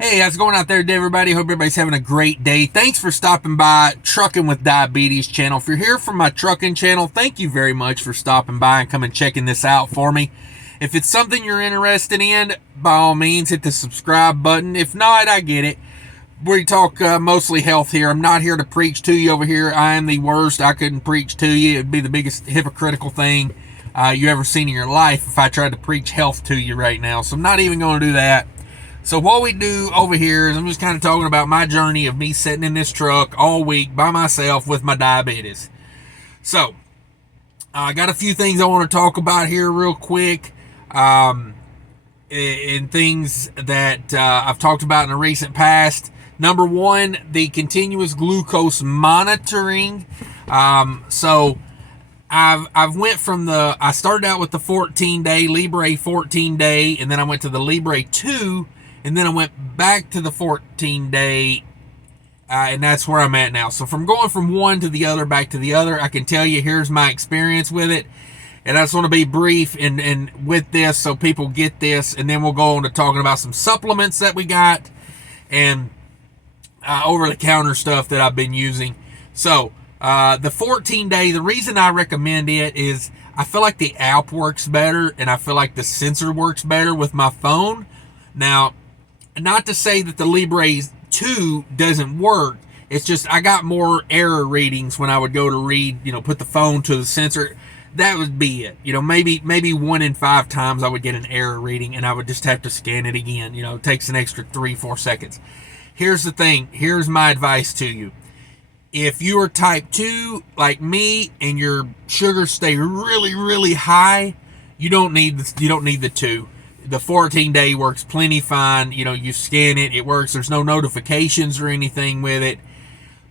Hey, how's it going out there today, everybody? Hope everybody's having a great day. Thanks for stopping by Trucking with Diabetes channel. If you're here from my trucking channel, thank you very much for stopping by and coming checking this out for me. If it's something you're interested in, by all means, hit the subscribe button. If not, I get it. We talk mostly health here. I'm not here to preach to you over here. I am the worst. I couldn't preach to you. It'd be the biggest hypocritical thing you ever seen in your life if I tried to preach health to you right now. So I'm not even going to do that. So what we do over here is I'm just kind of talking about my journey of me sitting in this truck all week by myself with my diabetes. So I got a few things I want to talk about here real quick, and things that I've talked about in the recent past. Number one, the continuous glucose monitoring. So I've went from I started out with the 14-day Libre 14-day, and then I went to the Libre 2. And then I went back to the 14-day, and that's where I'm at now. So from going from one to the other, back to the other, I can tell you here's my experience with it. And I just want to be brief and with this so people get this. And then we'll go on to talking about some supplements that we got and over-the-counter stuff that I've been using. So the 14-day, the reason I recommend it is I feel like the app works better, and I feel like the sensor works better with my phone. Now, not to say that the Libre 2 doesn't work. It's just I got more error readings when I would go to read, put the phone to the sensor. That would be it. Maybe 1 in 5 times I would get an error reading and I would just have to scan it again. It takes an extra 3-4 seconds. Here's the thing. Here's my advice to you. If you are type 2 like me and your sugars stay really, really high, you don't need the 2. The 14-day works plenty fine. You scan it, it works. There's no notifications or anything with it.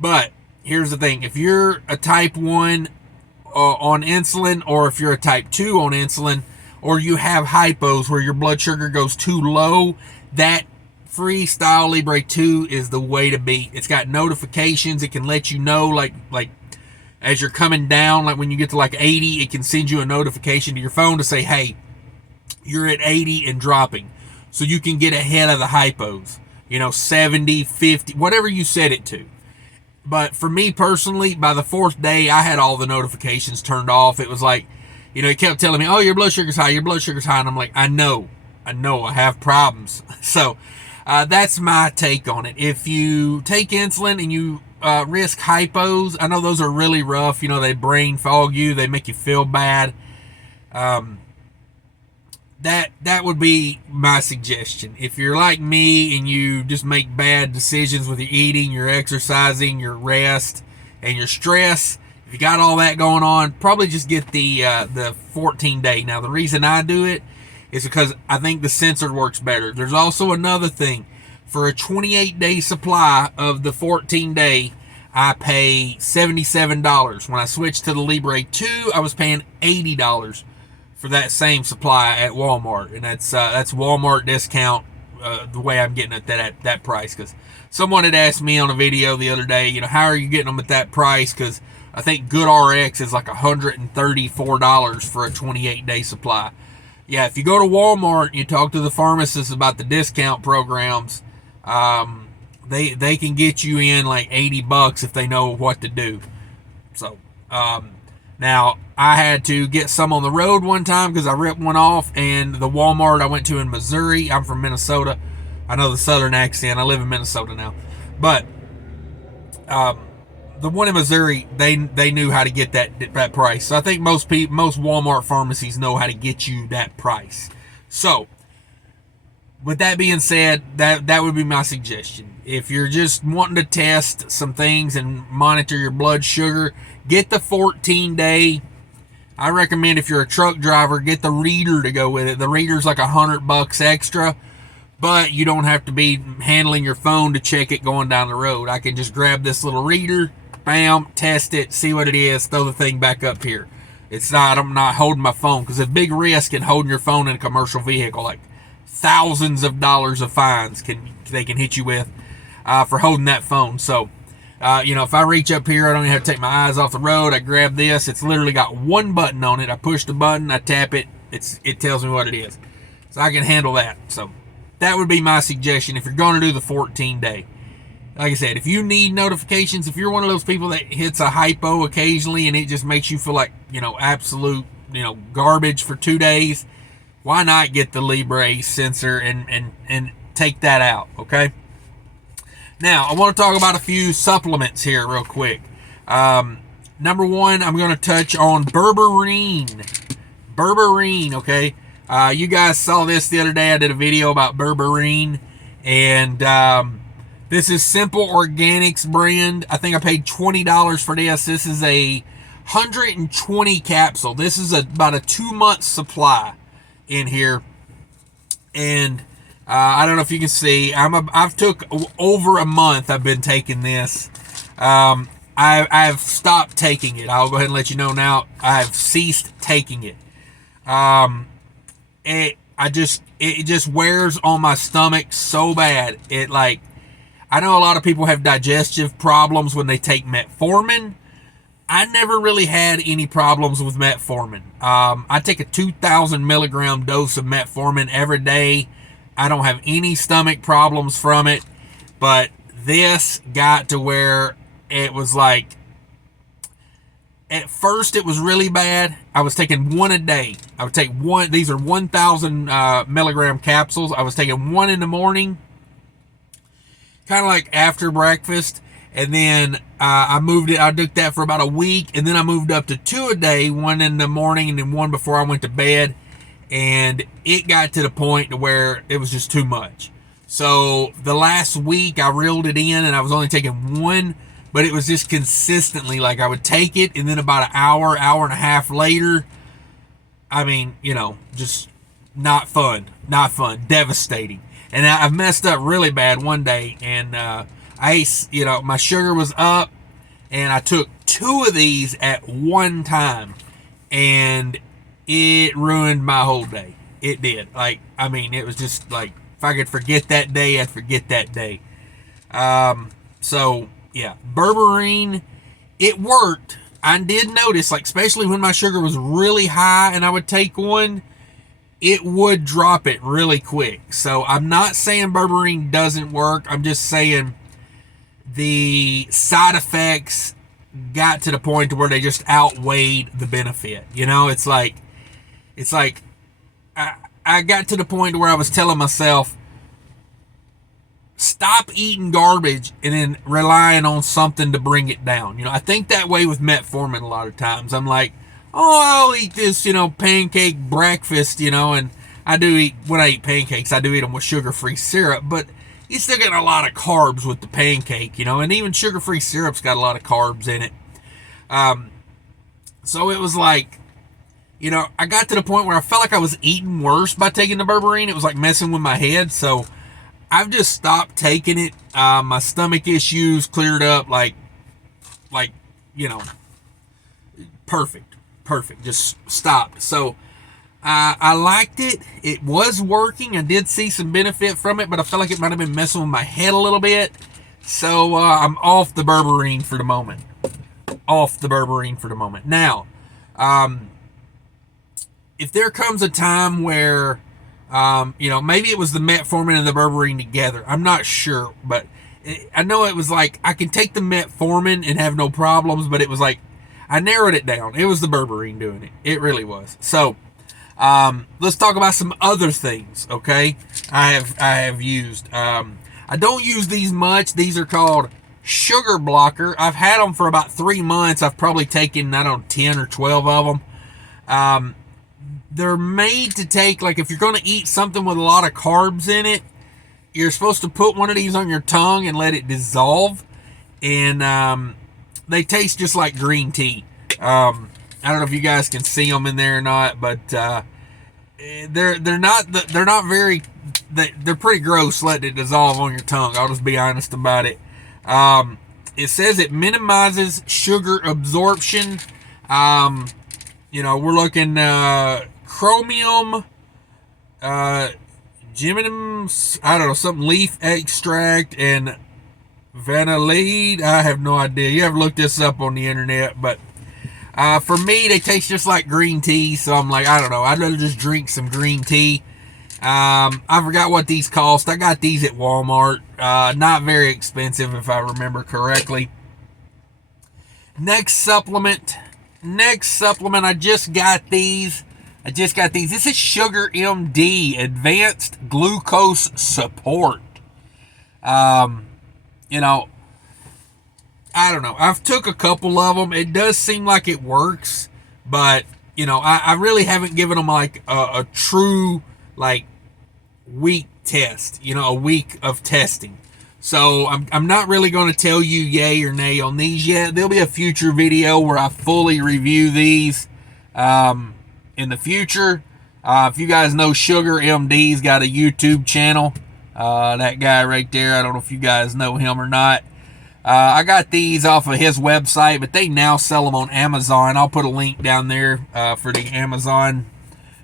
But here's the thing. If you're a type 1 on insulin, or if you're a type 2 on insulin, or you have hypos where your blood sugar goes too low, that Freestyle Libre 2 is the way to be. It's got notifications. It can let you know, like as you're coming down, like when you get to like 80, it can send you a notification to your phone to say, hey, you're at 80 and dropping, so you can get ahead of the hypos, 70, 50, whatever you set it to. But for me personally, by the 4th day, I had all the notifications turned off. It was like, it kept telling me, oh, your blood sugar's high, and I'm like, I know, I have problems. So that's my take on it. If you take insulin and you risk hypos, I know those are really rough. They brain fog you, they make you feel bad. That would be my suggestion. If you're like me and you just make bad decisions with your eating, your exercising, your rest, and your stress, if you got all that going on, probably just get the 14-day. Now, the reason I do it is because I think the sensor works better. There's also another thing. For a 28-day supply of the 14-day, I pay $77. When I switched to the Libre 2, I was paying $80 for that same supply at Walmart, and that's Walmart discount. The way I'm getting it at that price, because someone had asked me on a video the other day, how are you getting them at that price? Because I think GoodRx is like $134 for a 28-day supply. Yeah, if you go to Walmart and you talk to the pharmacist about the discount programs, they can get you in like $80 if they know what to do. So now, I had to get some on the road one time because I ripped one off, and the Walmart I went to in Missouri, I'm from Minnesota. I know the southern accent. I live in Minnesota now. But the one in Missouri, they knew how to get that price. So I think most Walmart pharmacies know how to get you that price. So, with that being said, that would be my suggestion. If you're just wanting to test some things and monitor your blood sugar, get the 14-day. I recommend if you're a truck driver, get the reader to go with it. The reader's like $100 extra, but you don't have to be handling your phone to check it going down the road. I can just grab this little reader, bam, test it, see what it is, throw the thing back up here. I'm not holding my phone, because a big risk in holding your phone in a commercial vehicle, like thousands of dollars of fines they can hit you with for holding that phone. So if I reach up here, I don't even have to take my eyes off the road. I grab this. It's literally got one button on it. I push the button, I tap it. It tells me what it is. So I can handle that. So that would be my suggestion if you're going to do the 14-day. Like I said, if you need notifications, if you're one of those people that hits a hypo occasionally and it just makes you feel like, absolute, garbage for 2 days, why not get the Libre sensor and take that out, okay? Now, I want to talk about a few supplements here real quick. Number one, I'm going to touch on berberine. Berberine, okay? You guys saw this the other day. I did a video about berberine, and this is Simple Organics brand. I think I paid $20 for this. This is a 120 capsule. This is about a 2-month supply in here, and I don't know if you can see. I've took over a month. I've been taking this. I've stopped taking it. I'll go ahead and let you know now. I've ceased taking it. It just wears on my stomach so bad. I know a lot of people have digestive problems when they take metformin. I never really had any problems with metformin. I take a 2,000 milligram dose of metformin every day. I don't have any stomach problems from it, but this got to where it was like, at first it was really bad. I was taking one a day. I would take one. These are 1,000 milligram capsules. I was taking one in the morning, kind of like after breakfast, and then I moved it. I took that for about a week, and then I moved up to 2 a day, one in the morning and then one before I went to bed. And it got to the point to where it was just too much. So the last week I reeled it in, and I was only taking one, but it was just consistently like I would take it, and then about an hour and a half later, just not fun, devastating. And I've messed up really bad one day, and my sugar was up, and I took 2 of these at one time, and it ruined my whole day. It did. It was just like, if I could forget that day, I'd forget that day. So yeah, berberine, it worked. I did notice, especially when my sugar was really high and I would take one, it would drop it really quick. So I'm not saying berberine doesn't work. I'm just saying the side effects got to the point to where they just outweighed the benefit. It's like I got to the point where I was telling myself, stop eating garbage and then relying on something to bring it down. I think that way with metformin a lot of times. I'm like, I'll eat this, pancake breakfast, and I do eat, when I eat pancakes, I do eat them with sugar-free syrup, but you still get a lot of carbs with the pancake, and even sugar-free syrup's got a lot of carbs in it. So it was like, I got to the point where I felt like I was eating worse by taking the berberine. It was like messing with my head. So I've just stopped taking it. My stomach issues cleared up perfect. Just stopped. So I liked it. It was working. I did see some benefit from it, but I felt like it might have been messing with my head a little bit. So I'm off the berberine for the moment. Now, if there comes a time where, maybe it was the metformin and the berberine together. I'm not sure, but I know it was like, I can take the metformin and have no problems, but it was like, I narrowed it down. It was the berberine doing it. It really was. So, let's talk about some other things, okay? I have used. I don't use these much. These are called Sugar Blocker. I've had them for about 3 months. I've probably taken, 10 or 12 of them. They're made to take, if you're going to eat something with a lot of carbs in it, you're supposed to put one of these on your tongue and let it dissolve. And they taste just like green tea. I don't know if you guys can see them in there or not, but they're pretty gross letting it dissolve on your tongue. I'll just be honest about it. It says it minimizes sugar absorption. We're looking chromium, gymnum, I don't know, something leaf extract, and vanillide. I have no idea. You have to look this up on the internet, but for me, they taste just like green tea, so I'm like, I don't know. I'd rather just drink some green tea. I forgot what these cost. I got these at Walmart. Not very expensive if I remember correctly. Next supplement. I just got these. This is Sugar MD, Advanced Glucose Support. You know, I don't know. I've took a couple of them. It does seem like it works, but you know, I really haven't given them like a true like week test. You know, a week of testing. So I'm not really going to tell you yay or nay on these yet. There'll be a future video where I fully review these in the future. If you guys know, Sugar MD's got a YouTube channel. That guy right there, I don't know if you guys know him or not. I got these off of his website, but they now sell them on Amazon. I'll put a link down there for the Amazon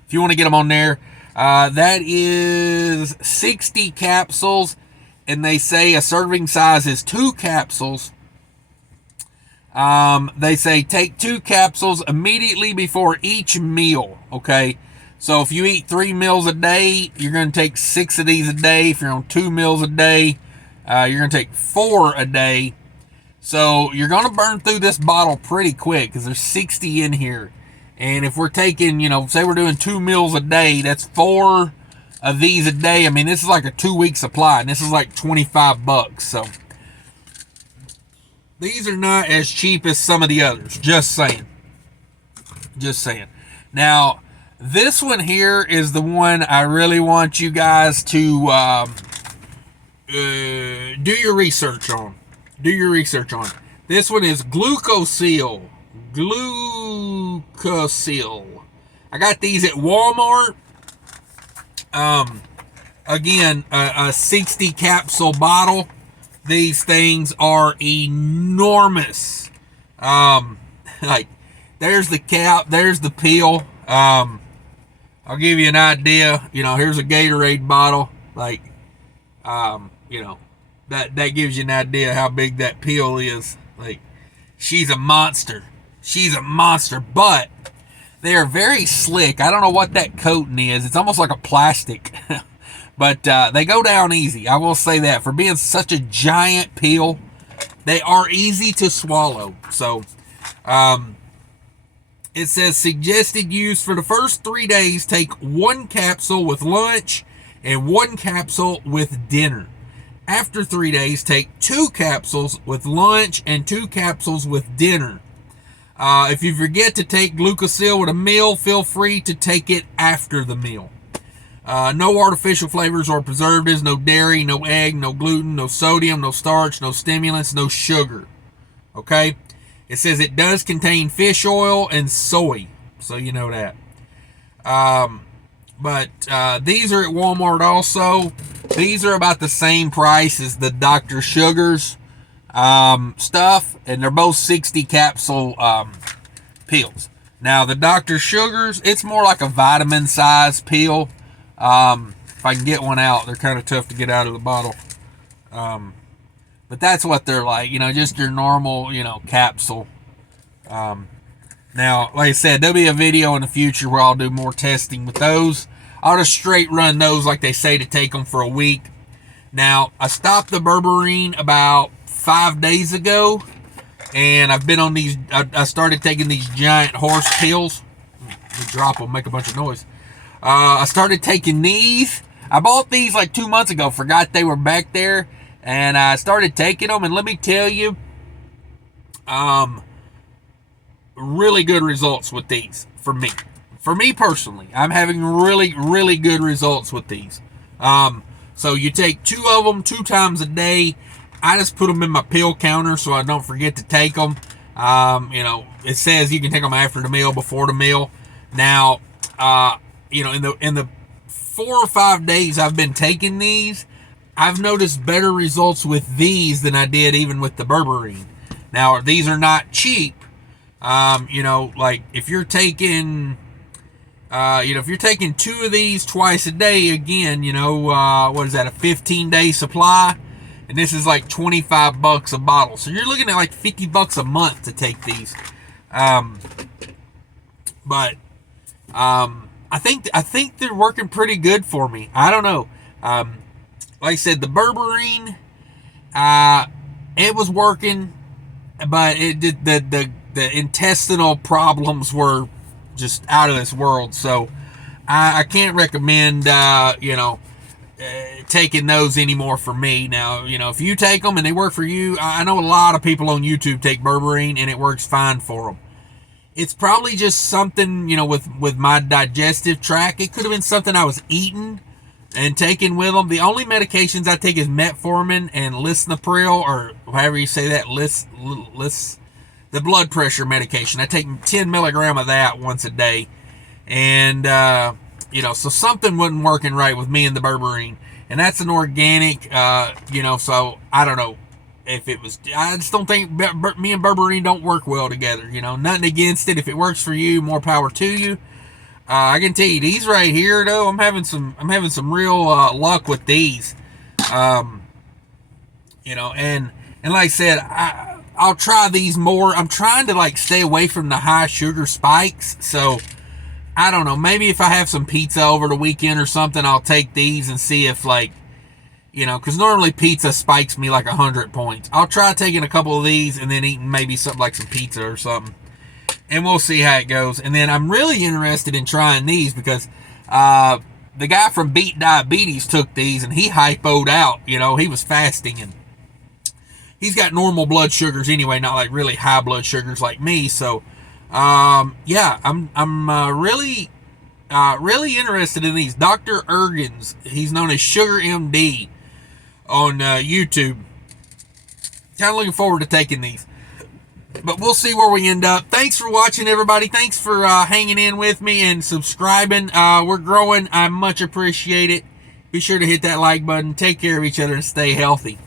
if you want to get them on there. That is 60 capsules, and they say a serving size is 2 capsules. They say take 2 capsules immediately before each meal, okay? So if you eat 3 meals a day, you're going to take 6 of these a day. If you're on 2 meals a day, you're going to take 4 a day. So you're going to burn through this bottle pretty quick because there's 60 in here. And if we're taking, you know, say we're doing 2 meals a day, that's 4 of these a day. I mean, this is like a 2-week supply, and this is like $25. So these are not as cheap as some of the others. Just saying. Now, this one here is the one I really want you guys to do your research on. This one is Glucoseal. I got these at Walmart. Again, a 60 capsule bottle. These things are enormous. Like, there's the cap, there's the peel. I'll give you an idea. You know, here's a Gatorade bottle. Like, you know, that gives you an idea how big that peel is. Like, she's a monster. But they are very slick. I don't know what that coating is. It's almost like a plastic. But they go down easy. I will say that. For being such a giant peel, they are easy to swallow. So, it says suggested use for the first 3 days, take 1 capsule with lunch and 1 capsule with dinner. After 3 days, take 2 capsules with lunch and 2 capsules with dinner. If you forget to take Glucoseal with a meal, feel free to take it after the meal. No artificial flavors or preservatives, no dairy, no egg, no gluten, no sodium, no starch, no stimulants, no sugar. Okay? It says it does contain fish oil and soy, so you know that. But these are at Walmart also. These are about the same price as the Dr. Sugar's stuff, and they're both 60 capsule pills. Now, the Dr. Sugar's, it's more like a vitamin size pill. If I can get one out, they're kind of tough to get out of the bottle. But that's what they're like, you know, just your normal, you know, capsule. Now, like I said, there'll be a video in the future where I'll do more testing with those. I'll just straight run those like they say to take them for a week. Now, I stopped the berberine about 5 days ago, and I've been on these, I started taking these giant horse pills. Let me drop them, make a bunch of noise. I started taking these. I bought these like 2 months ago, forgot they were back there, and I started taking them, and let me tell you, really good results with these for me. For me personally, I'm having really good results with these. So you take 2 of them 2 times a day. I just put them in my pill counter so I don't forget to take them. You know, it says you can take them after the meal, before the meal. Now, you know, in the 4 or 5 days I've been taking these, I've noticed better results with these than I did even with the berberine. Now, these are not cheap. You know, like if you're taking, if you're taking 2 of these twice a day, again, you know, what is that, a 15-day supply? And this is like $25 a bottle. So you're looking at like $50 a month to take these. I think they're working pretty good for me. I don't know. Like I said, the berberine, it was working, but it did the intestinal problems were just out of this world. So I can't recommend taking those anymore for me. Now, if you take them and they work for you, I know a lot of people on YouTube take berberine and it works fine for them. It's probably just something, with my digestive tract. It could have been something I was eating and taking with them. The only medications I take is metformin and lisinopril, or however you say that, the blood pressure medication. I take 10 milligram of that once a day. And, so something wasn't working right with me and the berberine. And that's an organic, so I don't know if it was. I just don't think me and berberine don't work well together. Nothing against it. If it works for you, more power to you. I can tell you these right here, though. I'm having some real luck with these. And like I said, I'll try these more. I'm trying to stay away from the high sugar spikes. So I don't know. Maybe if I have some pizza over the weekend or something, I'll take these and see if because normally pizza spikes me 100 points. I'll try taking a couple of these and then eating maybe something like some pizza or something. And we'll see how it goes. And then I'm really interested in trying these because the guy from Beat Diabetes took these and he hypoed out. He was fasting and he's got normal blood sugars anyway, not really high blood sugars like me. So, I'm really interested in these. Dr. Ergens, he's known as Sugar MD on YouTube. Kind of looking forward to taking these. But we'll see where we end up. Thanks for watching, everybody. Thanks for hanging in with me and subscribing. We're growing. I much appreciate it. Be sure to hit that like button. Take care of each other and stay healthy.